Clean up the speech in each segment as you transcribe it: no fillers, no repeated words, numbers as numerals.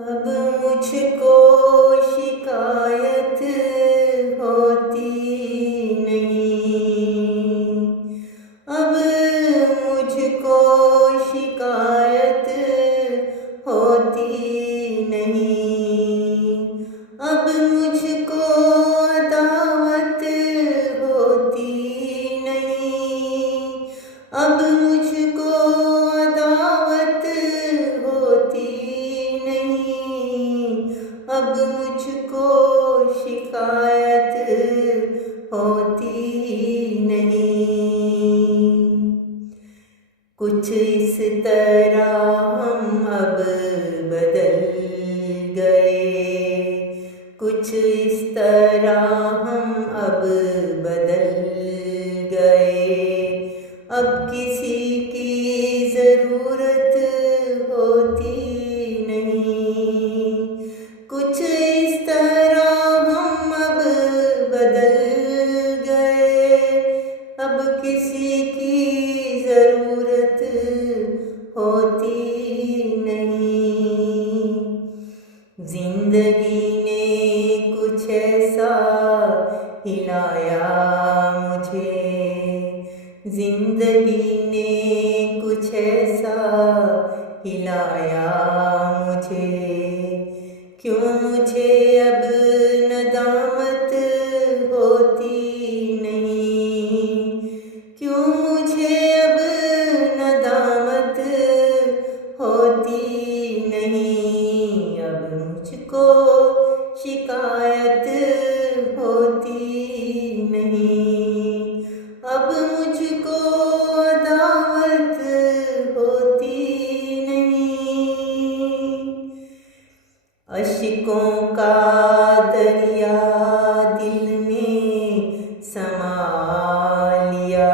अब मुझको शिकायत होती नहीं। अब मुझको शिकायत होती नहीं। अब मुझको अदावत होती नहीं। अब मुझको अदावत होती नहीं। अब मुझको शिकायत होती नहीं। कुछ इस तरह हम अब बदल गए। कुछ इस तरह हम अब बदल गए। अब किसी की ज़रूरत होती नहीं। कुछ इस तरह हम अब बदल गए। अब किसी की ज़रूरत होती नहीं। जिंदगी ने कुछ ऐसा हिलाया मुझे। जिंदगी ने कुछ ऐसा हिलाया मुझे। क्यों मुझे अब नदामत होती नहीं। क्यों मुझे अब नदामत होती नहीं। अब मुझको शिकायत होती नहीं। अब मुझको अदावत होती नहीं। अश्कों का दरिया दिल में समा लिया।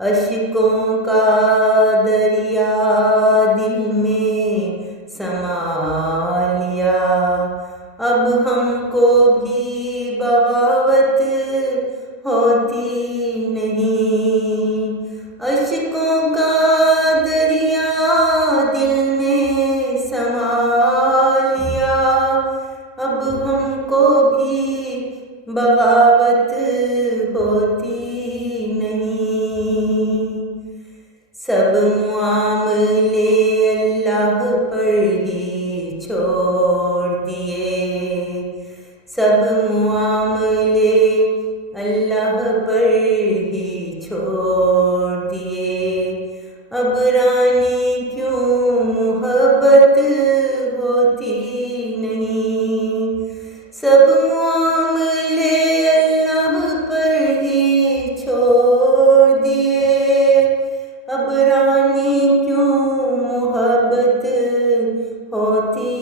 अश्कों का दरिया दिल में समा लिया। अब हमको भी बगावत होती नहीं। अश्कों का दरिया दिल में समा लिया। अब हमको भी बगावत होती नहीं। सब मामले अल्लाह पर ही छोड़ दिए। सब मामले अल्लाह पर ही छोड़ दिए। अब रानी क्यों मोहब्बत होती नहीं। सब मामले अल्लाह पर ही छोड़ दिए। अब रानी क्यों मोहब्बत होती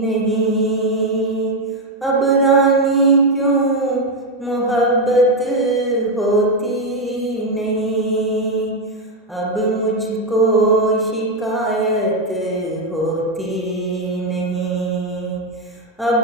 नहीं। अब रानी क्यों मोहब्बत होती नहीं। अब मुझको शिकायत होती नहीं। अब